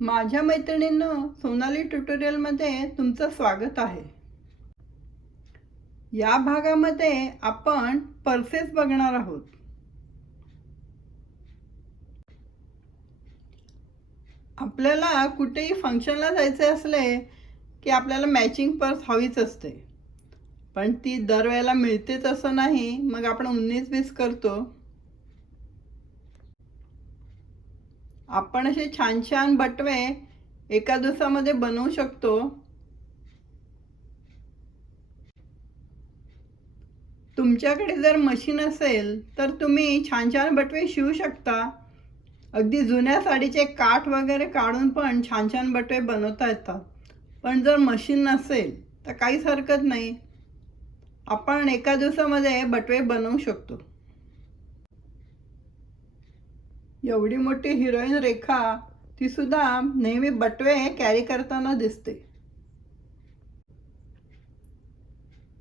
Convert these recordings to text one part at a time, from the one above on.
माझ्या मैत्रिणींनो, सोनाली ट्युटोरियलमध्ये तुमचं स्वागत आहे. या भागामध्ये आपण पर्सेस बघणार आहोत. आपल्याला कुठेही फंक्शनला जायचे असले की आपल्याला मॅचिंग पर्स हवीच असते, पण ती दरवेळेला मिळतेच असं नाही. मग आपण 19-20 करतो. आपण असे छान छान बटवे एका दिवसामध्ये बनवू शकतो. तुमच्याकडे जर मशीन असेल तर तुम्ही छान छान बटवे शिवू शकता. अगदी जुन्या साडीचे काठ वगैरे काढून पण छान छान बटवे बनवता येतात. पण जर मशीन नसेल तर काहीच हरकत नाही, आपण एका दिवसामध्ये बटवे बनवू शकतो. एवढी मोठी हिरोईन रेखा, ती सुद्धा नेहमी बटवे कॅरी करताना दिसते.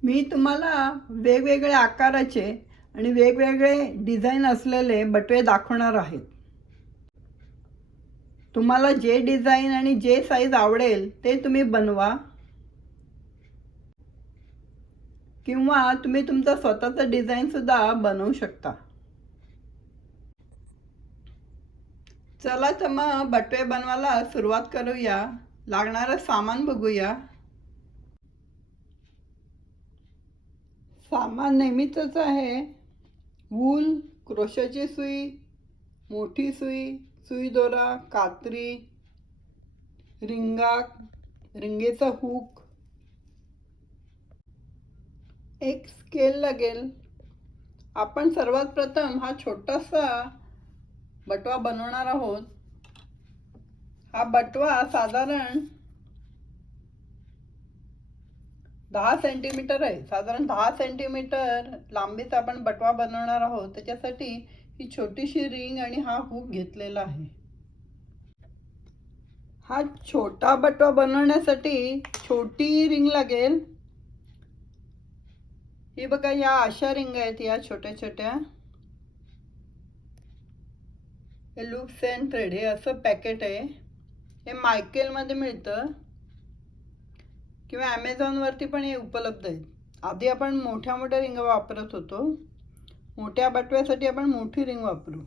मी तुम्हाला वेगवेगळ्या आकाराचे आणि वेगवेगळे डिझाईन असलेले बटवे दाखवणार आहे. तुम्हाला जे डिझाईन आणि जे साईज आवडेल ते तुम्ही बनवा, किंवा तुम्ही तुमचा स्वतःचा डिझाईन सुद्धा बनवू शकता. चला तर मग बटवे बनवायला सुरुवात करूया. लागणारं सामान बघूया. सामान नेहमीच आहे. वूल, क्रोशाची सुई, मोठी सुई, सुई दोरा, कात्री, रिंगा, रिंगेचा हुक, एक स्केल लागेल. आपण सर्वात प्रथम हा छोटासा बटवा बनवणार आहोत. हा बटवा साधारण 10 सेंटीमीटर आहे. साधारण 10 सेंटीमीटर लांबीचा आपण बटवा बनवणार आहोत. त्याच्यासाठी ही छोटीशी रिंग आणि हा हुक घेतलेला आहे. हा छोटा बटवा बनवण्यासाठी छोटी रिंग लागेल. हे बघा, या अशा रिंग आहेत, या छोट्या छोट्या. हे लूप्स अँड थ्रेड, हे असं पॅकेट आहे. हे मायकेलमध्ये मिळतं किंवा ॲमेझॉनवरती पण हे उपलब्ध आहेत. आधी आपण मोठ्या मोठ्या रिंग वापरत होतो. मोठ्या बटव्यासाठी आपण मोठी रिंग वापरू.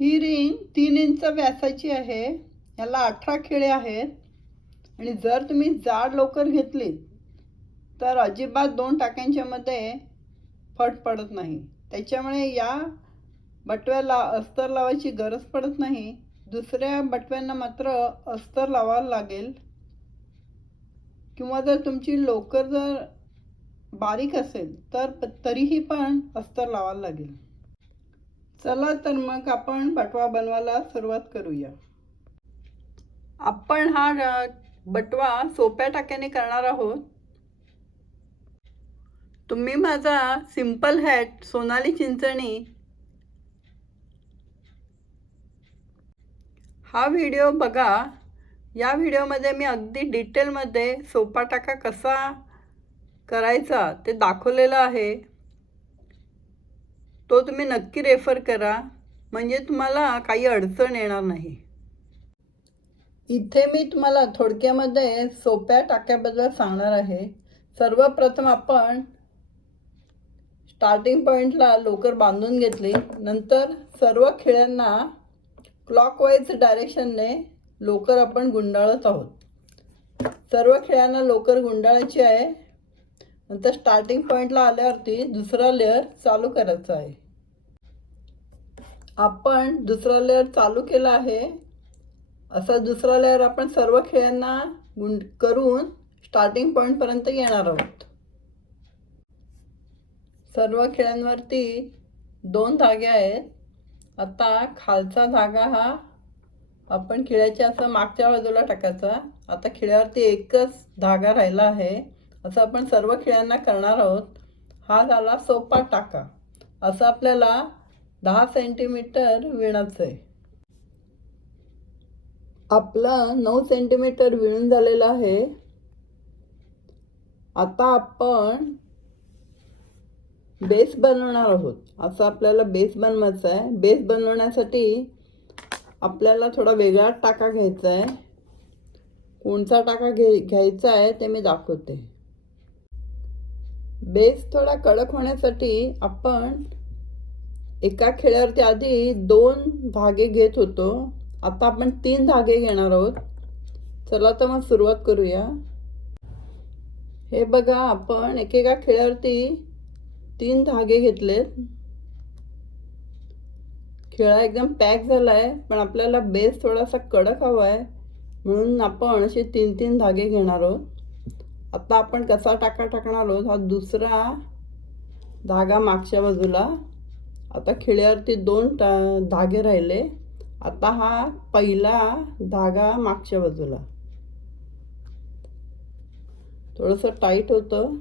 ही रिंग 3 इंच व्यासाची आहे. याला 18 खिळे आहेत. आणि जर तुम्ही जाड लोकर घेतली तर अजिबात 2 टाक्यांच्या मध्ये फट पडत नाही. त्याच्यामुळे या बटव्याला अस्तर लावायची गरज पडत नाही. दुसऱ्या बटव्यांना मात्र अस्तर लावावं लागेल, किंवा जर तुमची लोकर जर बारीक असेल तर तरीही पण अस्तर लावावं लागेल. चला तर मग आपण बटवा बनवायला सुरुवात करूया. आपण हा बटवा सोप्या टाक्याने करणार आहोत. तुम्ही माझा सिंपल हॅट सोनाली चिंचणी हा व्हिडिओ बघा. या व्हिडिओमध्ये मी अगदी डिटेलमध्ये सोपा टाका कसा करायचा ते दाखवलेलं आहे. तो तुम्ही नक्की रेफर करा, म्हणजे तुम्हाला काही अडचण येणार नाही. इथे मी तुम्हाला थोडक्यामध्ये सोप्या टाक्याबद्दल सांगणार आहे. सर्वप्रथम आपण स्टार्टिंग पॉईंटला लोकर बांधून घेतली. नंतर सर्व खिळ्यांना क्लॉकवाईज डायरेक्शनने लोकर आपण गुंडाळत आहोत. सर्व खिळ्यांना लोकर गुंडाळायची आहे. नंतर स्टार्टिंग पॉईंटला आल्यावरती दुसरा लेअर चालू करायचा आहे. आपण दुसरा लेअर चालू केला आहे. असा दुसरा लेअर आपण सर्व खिळ्यांना करून स्टार्टिंग पॉईंटपर्यंत येणार आहोत. सर्व खिळ्यांवरती 2 धागे आहेत. आता खालचा धागा हा आपण खिळ्याच्या असं मागच्या बाजूला टाकायचा. आता खिळ्यावरती एकच धागा राहिला आहे. असं आपण सर्व खिळ्यांना करणार आहोत. हा झाला सोपा टाका. असं आपल्याला 10 सेंटीमीटर विणायचं आहे. आपलं 9 सेंटीमीटर विणून झालेलं आहे. आता आपण बेस बनवणार आहोत. असं आपल्याला बेस बनवायचा आहे. बेस बनवण्यासाठी आपल्याला थोडा वेगळा टाका घ्यायचा आहे. कोणता टाका घ्यायचा आहे ते मी दाखवते. बेस थोडा कडक होण्यासाठी आपण एका खिळ्यावरती आधी 2 धागे घेत होतो. आता आपण 3 धागे घेणार आहोत. चला तर मग सुरुवात करूया. हे बघा, आपण एकेका खिळ्यावरती 3 धागे घेतलेत. खिळा एकदम पॅक झाला आहे, पण आपल्याला बेस थोडासा कडक हवा आहे, म्हणून आपण असे 3-3 धागे घेणार आहोत. आता आपण कसा टाका टाकणार आहोत. हा दुसरा धागा मागच्या बाजूला. आता खिळ्यावरती 2 धागे राहिले. आता हा पहिला धागा मागच्या बाजूला. थोडंसं टाईट होतं.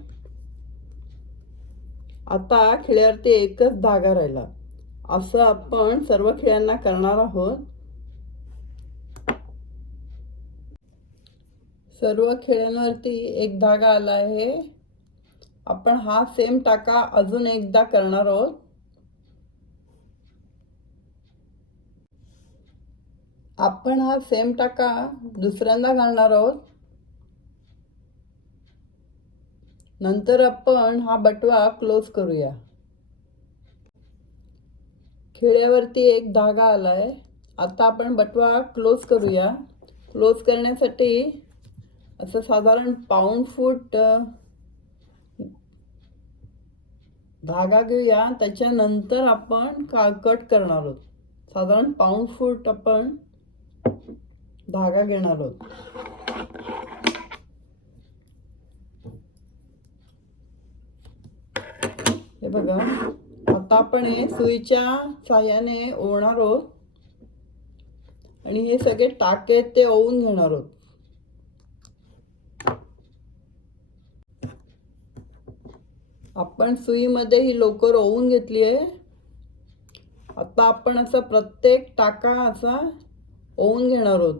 आता खिळ्यावरती एकच धागा राहिला. असं आपण सर्व खिळ्यांना करणार आहोत. सर्व खिळ्यांवरती एक धागा आला आहे. आपण हा सेम टाका अजून एकदा करणार आहोत. आपण हा सेम टाका दुसऱ्यांदा घालणार आहोत. नंतर आपण हा बटवा क्लोज करूया. खिळ्यावरती एक धागा आला आहे. आता आपण बटवा क्लोज करूया. क्लोज करण्यासाठी असं साधारण पाऊण फूट धागा घेऊया. त्याच्यानंतर आपण कट करणार आहोत. साधारण पाऊण फूट आपण धागा घेणार आहोत. हे बघा, आता आपण हे सुईच्या साहाय्याने ओवणार आहोत आणि हे सगळे टाके ते ओवून घेणार आहोत. आपण सुईमध्ये ही लोकर ओवून घेतली आहे. आता आपण असा प्रत्येक टाका असा ओवून घेणार आहोत.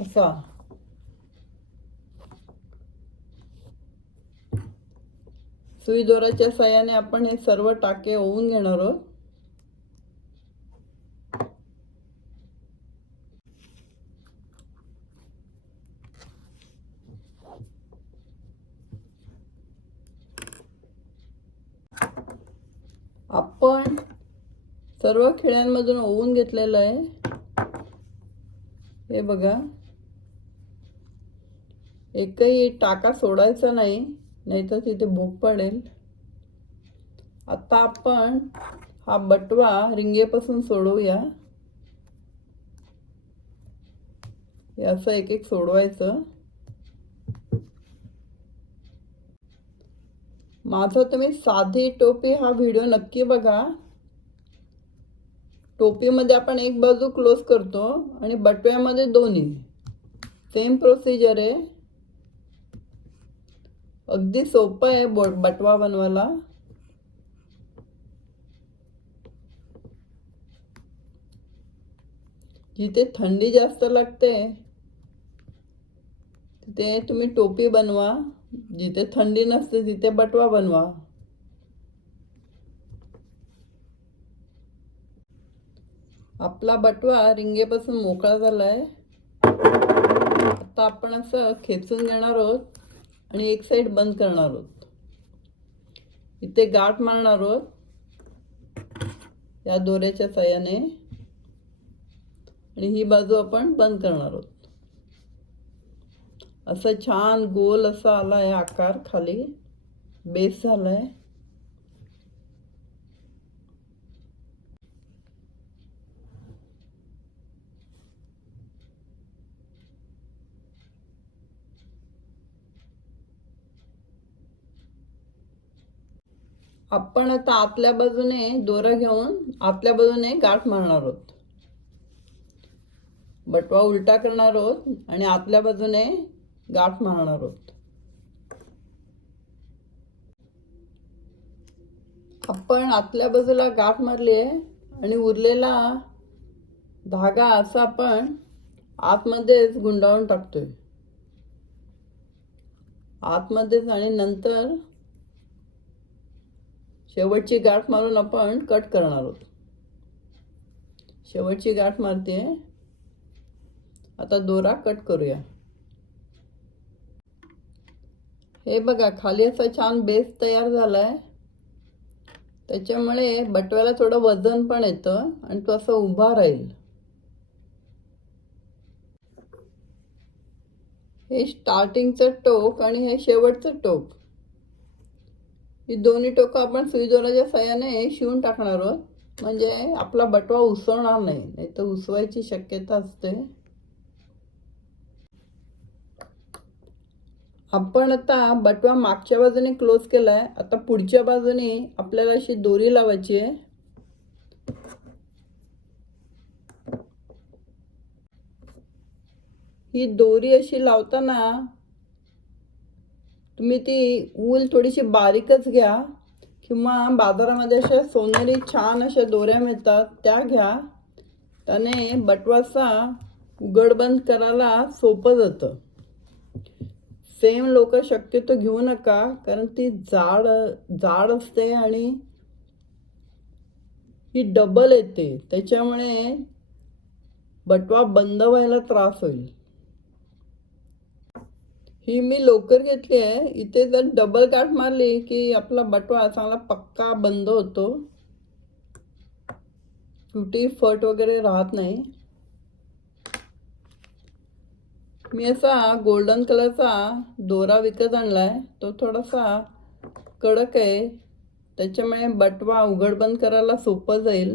असा सुई दोराच्या साहाय्याने आपण हे सर्व टाके ओवून घेणार आहोत. आपण सर्व खिळ्यांमधून ओवून घेतलेलं आहे. हे बघा, एकही टाका सोडायचा नाही, नाहीतर तिथे भोक पडेल. आता आपण हा बटवा रिंगेपासून सोडवूया. हे असं एक एक सोडवायचं. माझा तुम्ही साधी टोपी हा व्हिडिओ नक्की बघा. टोपीमध्ये आपण एक बाजू क्लोज करतो आणि बटव्यामध्ये दोन्ही. सेम प्रोसिजर आहे. अगदी सोपं आहे बटवा बनवायला. जिथे थंडी जास्त लागते तिथे तुम्ही टोपी बनवा. जिथे थंडी नसते तिथे बटवा बनवा. आपला बटवा रिंगेपासून मोकळा झालाय. आता आपण असं खेचून घेणार आहोत आणि एक साइड बंद करणार आहोत. इथे गाठ मारणार आहोत या दोऱ्याच्या साहाय्याने आणि ही बाजू आपण बंद करणार आहोत. असं छान गोल असा आलाय आकार. खाली बेस झालाय. आपण आता आतल्या बाजूने दोरा घेऊन आतल्या बाजूने गाठ मारणार आहोत. बटवा उलटा करणार आहोत आणि आतल्या बाजूने गाठ मारणार आहोत. आपण आतल्या बाजूला गाठ मारली आहे आणि उरलेला धागा असा आपण आतमध्येच गुंडाळून टाकतोय. आतमध्येच आणि नंतर शेवटची गाठ मारून आपण कट करणार आहोत. शेवटची गाठ मारते. आता दोरा कट करूया. हे बघा खाली असा छान बेस तयार झालाय. त्याच्यामुळे बटव्याला थोडं वजन पण येतं आणि तो असं उभा राहील. हे स्टार्टिंगचं टोक आणि हे शेवटचं टोक, ही दोन्ही टोकं आपण सुई दोराच्या साहाय्याने शिवून टाकणार आहोत. म्हणजे आपला बटवा उसवणार नाही, नाही तर उसवायची शक्यता असते. आपण आता बटवा मागच्या बाजूने क्लोज केलाय. आता पुढच्या बाजूने आपल्याला अशी दोरी लावायची आहे. ही दोरी अशी लावताना तुम्ही ती ऊल थोडीशी बारीकच घ्या, किंवा बाजारामध्ये अशा सोनेरी छान अशा दोऱ्या मिळतात त्या घ्या. त्याने बटवाचा उघड बंद करायला सोपं जातं. सेम लोक शक्यतो घेऊ नका, कारण ती जाड असते आणि ही डबल येते. त्याच्यामुळे बटवा बंद व्हायला त्रास होईल. ही मी लोकर घेतली आहे. इथे जर डबल गाठ मारली की आपला बटवा चांगला पक्का बंद होतो, कुठेही फट वगैरे राहत नाही. मी असा गोल्डन कलरचा दोरा विकत आणलाय. तो थोडासा कडक आहे, त्याच्यामुळे बटवा उघड बंद करायला सोपं जाईल.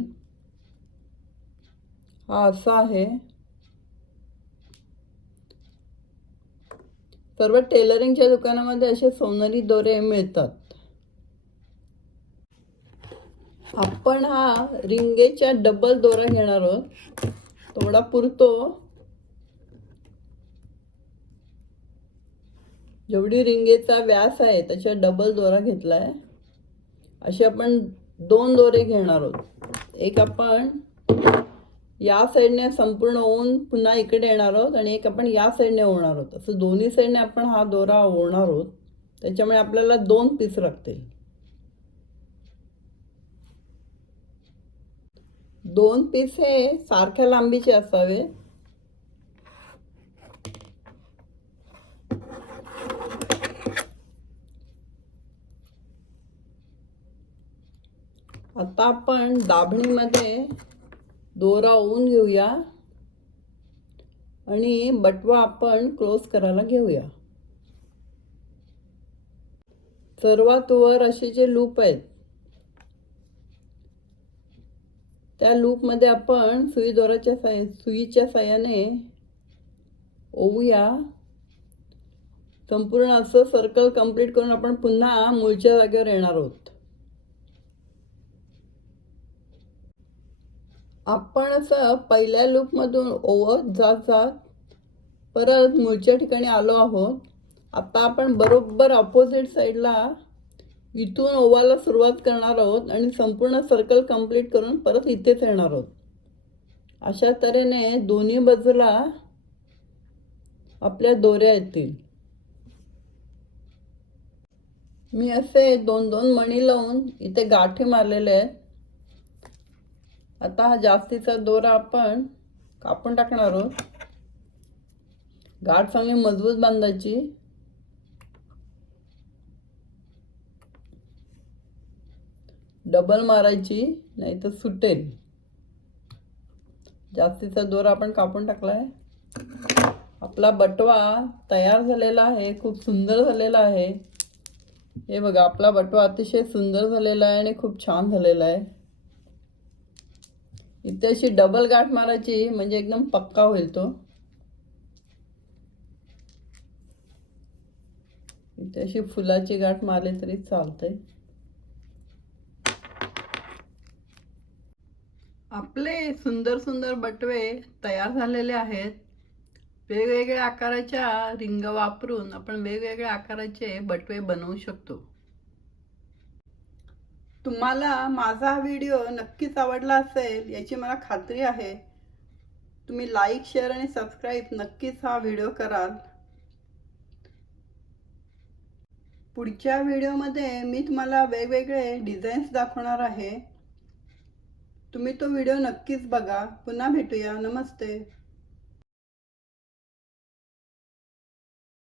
हा असा आहे. सर्व टेलरिंगच्या दुकानामध्ये असे सोनेरी दोरे मिळतात. आपण हा रिंगेच्या डबल दोरा घेणार आहोत. थोडा पुरतो. जेवढी रिंगेचा व्यास आहे त्याच्या डबल दोरा घेतलाय. असे आपण 2 दोरे घेणार आहोत. एक आपण या साईडने संपूर्ण ओवून पुन्हा इकडे येणार आहोत आणि एक आपण या साईडने ओवणार आहोत. असं दोन्ही साईडने आपण हा दोरा ओवणार आहोत. त्याच्यामुळे आपल्याला 2 पीस लागतील. 2 पीस हे सारख्या लांबीचे असावे. आता आपण दाभणीमध्ये दोरा ओवून घेऊया आणि बटवा आपण क्लोज करायला घेऊया. सर्वात वर असे जे लूप आहेत त्या लूपमध्ये आपण सुईच्या साहाय्याने ओवूया. संपूर्ण असं सर्कल कंप्लीट करून आपण पुन्हा मूळच्या जागेवर येणार आहोत. आपण असं पहिल्या लूपमधून ओवत जात परत मूळच्या ठिकाणी आलो आहोत. आता आपण बरोबर अपोजिट साईडला इथून ओवायला सुरुवात करणार आहोत आणि संपूर्ण सर्कल कंप्लीट करून परत इथेच येणार आहोत. अशा तऱ्हेने दोन्ही बाजूला आपल्या दोऱ्या येतील. मी असे 2-2 मणी लावून इथे गाठी मारलेले आहेत. आता हा जास्तीचा दोरा आपण कापून टाकणार आहोत. गाठ चांगली मजबूत बांधायची. डबल मारायची, नाही तर सुटेल. जास्तीचा दोरा आपण कापून टाकलाय. आपला बटवा तयार झालेला आहे. खूप सुंदर झालेला आहे. हे बघा, आपला बटवा अतिशय सुंदर झालेला आहे आणि खूप छान झालेला आहे. इथे अशी डबल गाठ मारायची म्हणजे एकदम पक्का होईल तो. इथे अशी फुलाची गाठ मारली तरी चालतंय. आपले सुंदर सुंदर बटवे तयार झालेले आहेत. वेगवेगळ्या आकाराच्या रिंग वापरून आपण वेगवेगळ्या आकाराचे बटवे बनवू शकतो. तुम्हाला माझा हा व्हिडिओ नक्कीच आवडला असेल याची मला खात्री आहे. तुम्ही लाईक, शेअर आणि सबस्क्राईब नक्कीच हा व्हिडिओ कराल. पुढच्या व्हिडिओमध्ये मी तुम्हाला वेगवेगळे डिझाईन्स दाखवणार आहे. तुम्ही तो व्हिडिओ नक्कीच बघा. पुन्हा भेटूया. नमस्ते.